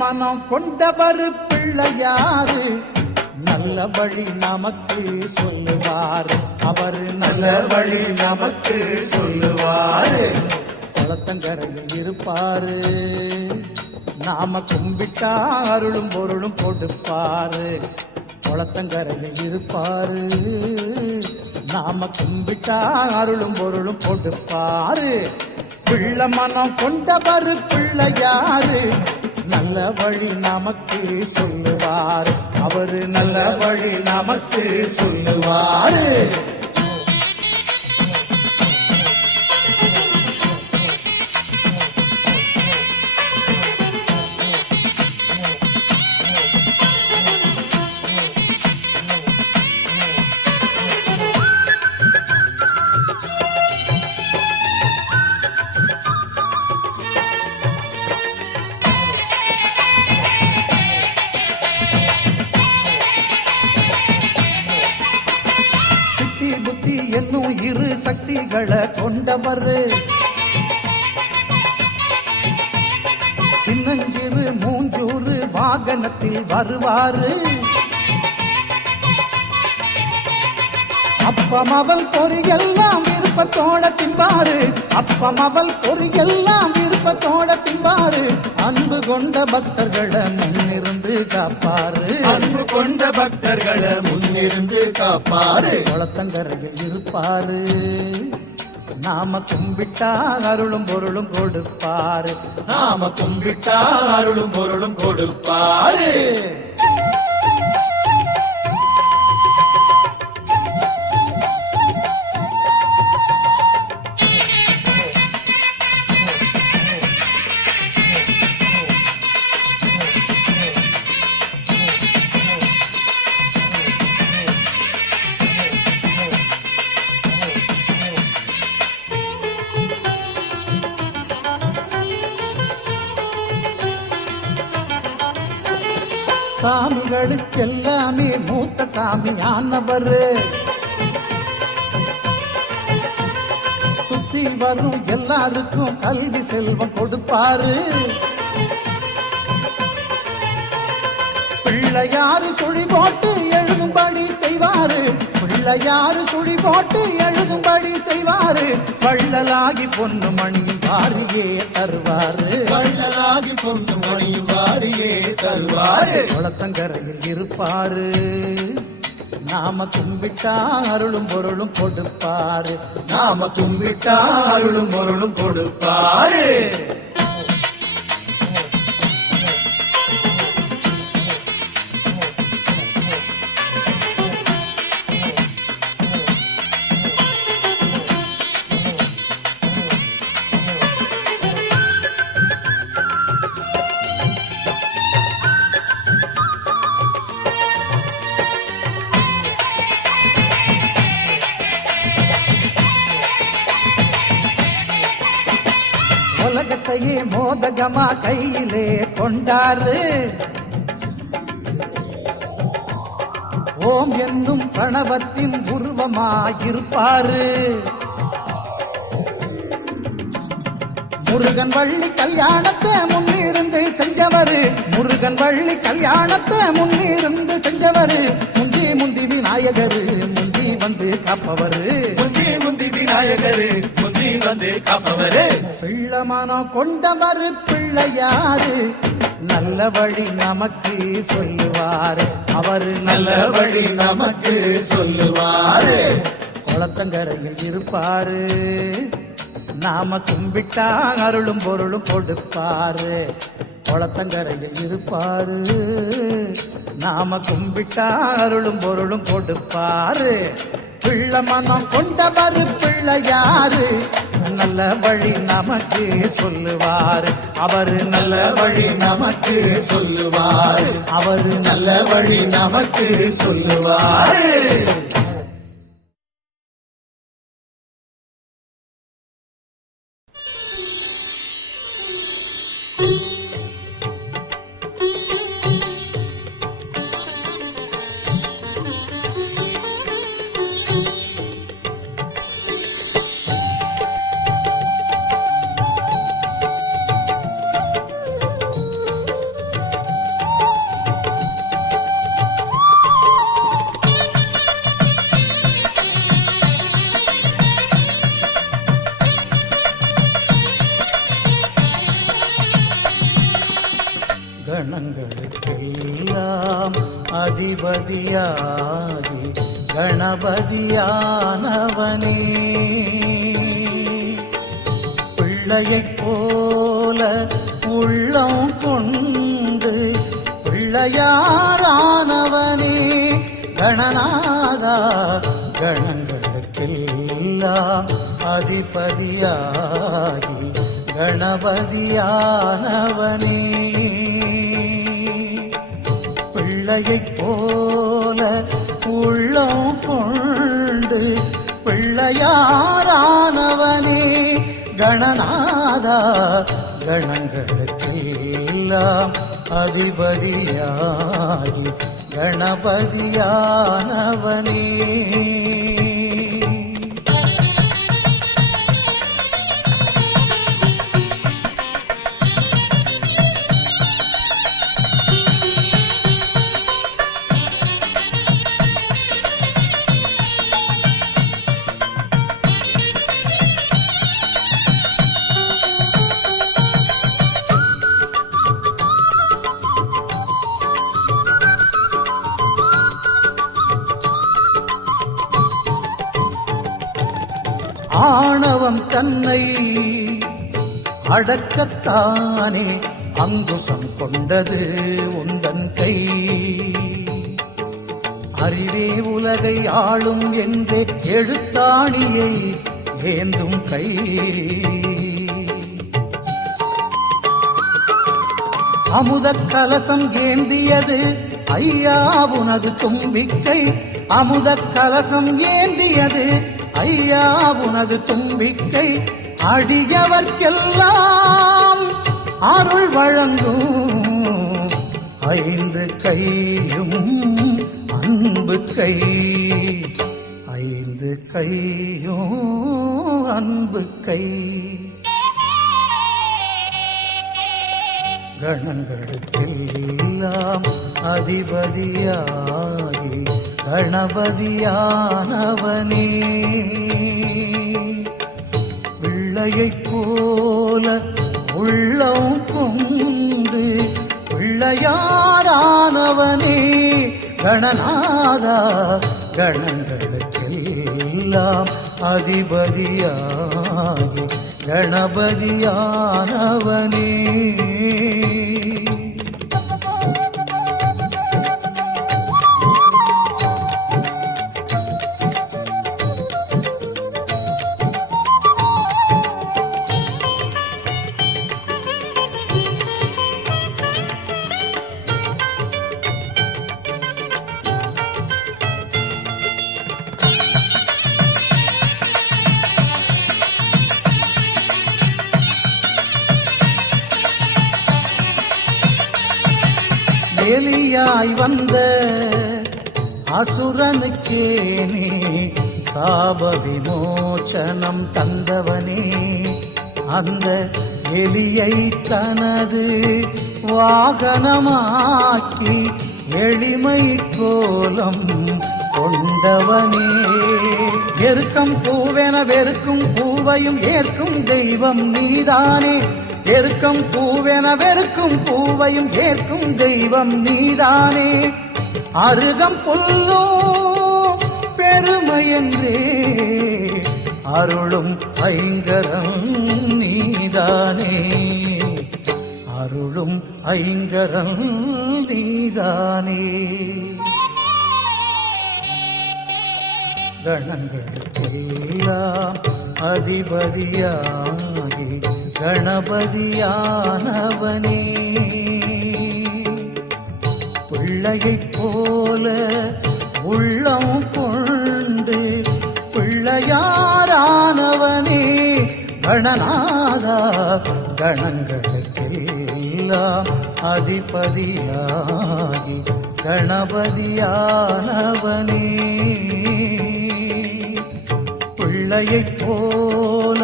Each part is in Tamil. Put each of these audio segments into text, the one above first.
மனம் கொண்டவர் பிள்ளையாரு நல்ல வழி நமக்கு சொல்லுவார். அவர் நல்ல வழி நமக்கு சொல்லுவார். குளத்தங்கரையில் இருப்பாரு, நாம கும்பிட்டா அருளும் பொருளும் கொடுப்பாரு. குளத்தங்கரையில் இருப்பாரு, நாம கும்பிட்டா அருளும் பொருளும் கொடுப்பாரு. பிள்ளை மனம் கொண்டவர் பிள்ளையாரு நல்ல வழி நமக்கு சொல்லுவார். அவரு நல்ல வழி நமக்கு சொல்லுவாரு. என்னும் இரு சக்திகளை கொண்டவர் சின்னஞ்சிறு மூஞ்சூறு வாகனத்தில் வருவாரு. அப்பம் அவள் பொறியெல்லாம் விருப்பத்தோட தின்பாரு. அப்பம் அவள் பொறியெல்லாம் விருப்பத்தோட தின்பாரு. அன்பு கொண்ட பக்தர்களை முன்னிருந்து காப்பாரு. அன்பு கொண்ட பக்தர்களை முன்னிருந்து காப்பாரு. குளத்தங்கரையில் இருப்பாரு, நாம கும்பிட்டா அருளும் பொருளும் கொடுப்பாரு. நாம கும்பிட்டா அருளும் பொருளும் கொடுப்பாரு. சாமிகளுக்கெல்லாமே மூத்த சாமி ஆனவர். சுத்தி வரும் எல்லாருக்கும் கல்வி செல்வம் கொடுப்பாரு. பிள்ளையாரு சுழி போட்டு எழுதும்படி செய்வாரு. பிள்ளையாரு சுழி போட்டு எழுதும்படி செய்வாரு. வள்ளலாகி பொண்ணு மணியும் வாரியே தருவாரு. வள்ளலாகி பொண்ணு மணியும் வாரியே தருவாரு. குளத்தங்கரையில் இருப்பாரு, நாம கும்பிட்டா அருளும் பொருளும் கொடுப்பாரு. நாம கும்பிட்டா அருளும் பொருளும் கொடுப்பாரு. உலகத்தையே மோதகமா கையிலே கொண்டாரு. ஓம் என்னும் கணவத்தின் உருவமாயிருப்பாரு. முருகன் வள்ளி கல்யாணத்தை முன்னிருந்து செஞ்சவரு. முருகன் வள்ளி கல்யாணத்தை முன்னிருந்து செஞ்சவரு. முந்தி முந்தி விநாயகரு முந்தி வந்து காப்பவரு. முந்தி முந்தி விநாயகரு முந்தி வந்து காப்பவரு. பிள்ளை மனம் கொண்டவர் பிள்ளையாரு நல்ல வழி நமக்கு சொல்லுவாரு. அவரு நல்ல வழி நமக்கு சொல்லுவாரு. குளத்தங்கரையில் இருப்பாரு, நாம கும்பிட்டா அருளும் பொருளும் கொடுப்பாரு. குளத்தங்கரையில் இருப்பாரு, நாம கும்பிட்டா அருளும் பொருளும் கொடுப்பாரு. பிள்ளை மனம் கொண்டவர் பிள்ளையாரு நல்ல வழி நமக்கு சொல்லுவாரு. அவரு நல்ல வழி நமக்கு சொல்லுவாரு. அவரு நல்ல வழி நமக்கு சொல்லுவாரு. அதிபதியாகி கணபதியானவனே பிள்ளையைப் போல உள்ளம் கொண்டு பிள்ளையாரானவனே கணநாதா கணங்களுக்கெல்லாம் அதிபதியாகி கணபதியானவனே பிள்ளையைப் போல உள்ளம் கொண்டு பிள்ளையாரானவனே கணநாதா கணங்களுக்கெல்லாம் அதிபதியாகி கணபதியானவனே ஆணவம் தன்னை அடக்கத்தானே அங்குசம் கொண்டது உந்தன் கை அறிவே உலகை ஆளும் என்றே எழுத்தாணியை ஏந்தும் கை அமுதக் கலசம் ஏந்தியது ஐயா உனது தும்பிக்கை அமுதக் கலசம் ஏந்தியது ஐயா உனது தும்பிக்கை அடியவர்க்கெல்லாம் அருள் வழங்கும் ஐந்து கையும் அன்பு கை ஐந்து கையும் அன்பு கை கணங்களுக்கெல்லாம் அதிபதியாகி கணபதியானவனே பிள்ளையைப் போல உள்ளம் கொண்டு பிள்ளையாரானவனே கணநாதா கணங்களுக்கெல்லாம் அதிபதியாகி கணபதியானவனே எலியாய் வந்த அசுரனுக்கே நீ சாப விமோச்சனம் தந்தவனே அந்த எலியை தனது வாகனமாக்கி எளிமை கோலம் கொண்டவனே எருக்கம் பூவென வெறுக்கும் பூவையும் ஏற்கும் தெய்வம் நீதானே எருக்கம் பூவென வெறுக்கும் பூவையும் ஏற்கும் தெய்வம் நீதானே அருகம் புல்லும் பெருமையென்றே அருளும் ஐங்கரம் நீதானே அருளும் ஐங்கரம் நீதானே கணங்களுக்கெல்லாம் அதிபதியாகி கணபதியானவனே பிள்ளையைப் போல உள்ளம் கொண்டு பிள்ளையாரானவனே கணநாதா கணங்களுக்கெல்லாம் அதிபதியாகி கணபதியானவனே பிள்ளையைப் போல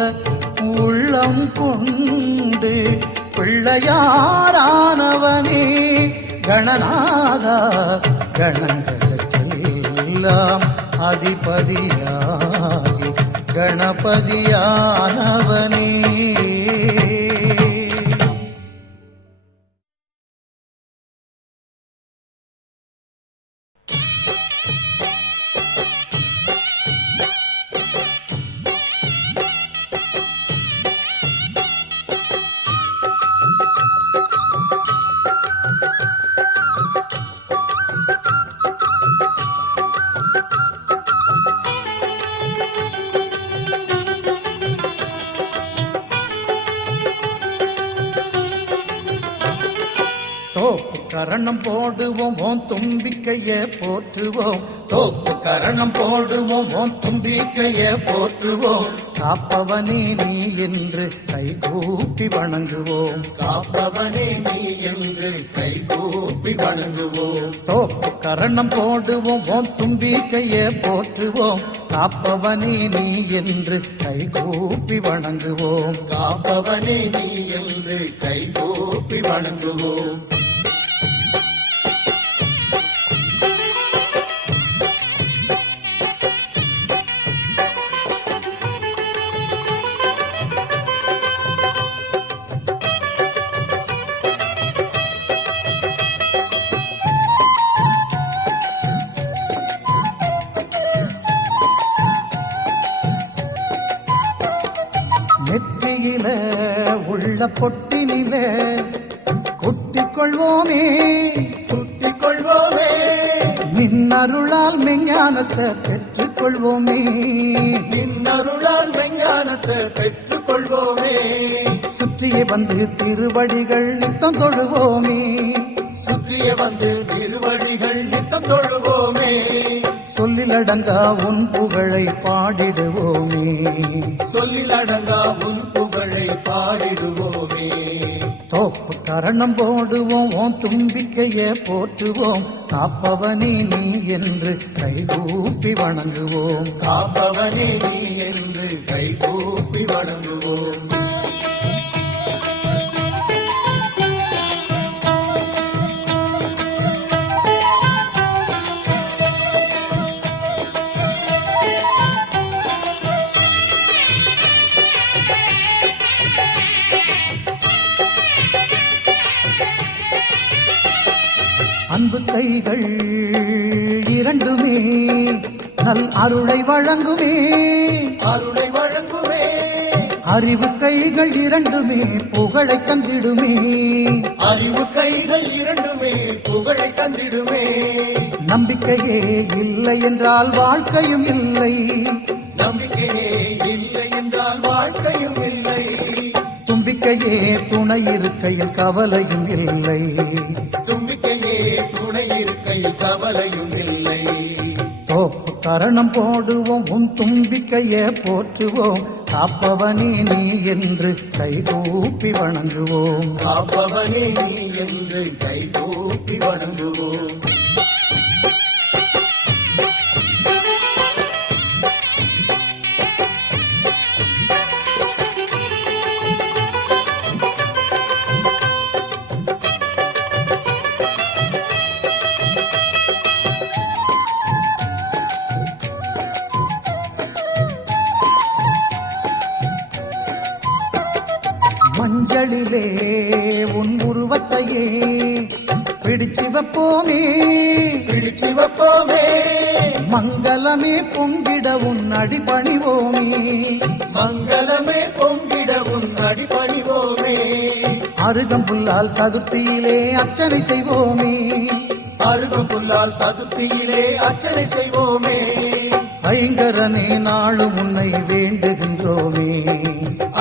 உள்ளம் கொண்டு பிள்ளையாரானவனே கணநாதா கணங்களுக்கெல்லாம் அதிபதியாகி கணபதியானவனே கரணம் போடுவோம் உன் தும்பிக்கையே போற்றுவோம். தோப்பு கரணம் போடுவோம் உன் தும்பிக்கையே போற்றுவோம். காப்பவனே நீ என்று கைகூப்பி வணங்குவோம். காப்பவனே நீ என்று கைகூப்பி வணங்குவோம். தோப்பு கரணம் போடுவோம் உன் தும்பிக்கையே போற்றுவோம். காப்பவனே நீ என்று கைகூப்பி வணங்குவோம். காப்பவனே நீ என்று கைகூப்பி வணங்குவோம். நெற்றியில உள்ள பொட்டினில குட்டிக் கொள்வோமே, குட்டிக் கொள்வோமே. நின்னருளால் மெஞ்ஞானத்தை பெற்றுக் கொள்வோமே. நின்னருளால் விஞ்ஞானத்தை பெற்றுக் கொள்வோமே. சுற்றியே வந்து திருவடிகள் நித்தம் தொழுவோமே. சுற்றிய வந்து திருவடிகள் நித்தம் தொழுவோமே. சொல்லிலடங்கா உன் புகழை பாடிடுவோமே. சொல்லிலடங்கா உன் புகழை பாடிடுவோமே. தோப்பு கரணம் போடுவோம் உன் தும்பிக்கையே போற்றுவோம். காப்பவனே நீ என்று கைகூப்பி வணங்குவோம். காப்பவனே நீ என்று கைகூப்பி வணங்குவோம். அன்பு கைகள் இரண்டுமே நல் அருளை வழங்குமே. அருளை வழங்குமே. அறிவு கைகள் இரண்டுமே புகழை தந்திடுமே. அறிவு கைகள் இரண்டுமே புகழை தந்திடுமே. நம்பிக்கையே இல்லை என்றால் வாழ்க்கையும் இல்லை. நம்பிக்கையே இல்லை என்றால் வாழ்க்கையும் இல்லை. தும்பிக்கையே துணை இருக்கையில் கவலையும் இல்லை. தும்பிக்கையே துணை இருக்கையில் கவலையும் இல்லை. தோப்பு கரணம் போடுவோம் உன் தும்பிக்கையே போற்றுவோம். காப்பவனே நீ என்று கைகூப்பி வணங்குவோம். காப்பவனே நீ என்று கைகூப்பி வணங்குவோம். மஞ்சளிலே உன் உருவத்தையே பிடிச்சு வைப்போமே. பிடிச்சு வைப்போமே. மங்களமே பொங்கிட உன் அடிபணிவோமே. மங்களமே பொங்கிட உன் அடிபணிவோமே. அருகம்புல்லால் சதுர்த்தியிலே அர்ச்சனை செய்வோமே. அருகம்புல்லால் சதுர்த்தியிலே அர்ச்சனை செய்வோமே. ஐங்கரனே நாளும் உன்னை வேண்டுகின்றோமே.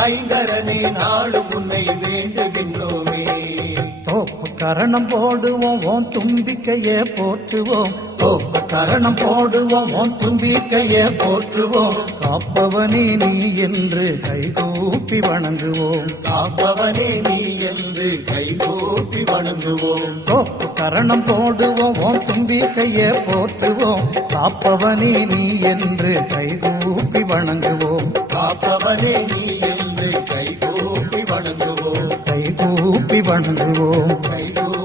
ஐங்கரனே நாளும் உன்னை வேண்டுகின்றோமே. தோப்பு கரணம் போடுவோம் உன் தும்பிக்கையே போற்றுவோம். தோப்பு கரணம் போடுவோம் உன் தும்பிக்கையே போற்றுவோம். காப்பவனே நீ என்று கைகூப்பி வணங்குவோம். காப்பவனே நீ என்று கைகூப்பி வணங்குவோம். தோப்பு கரணம் போடுவோம் உன் தும்பிக்கையே போற்றுவோம். காப்பவனே நீ என்று கைகூப்பி வணங்குவோம். காப்பவனே நீ என்று கைகூப்பி வணங்குவோம். கைகூப்பி வணங்குவோம். கைகூப்பி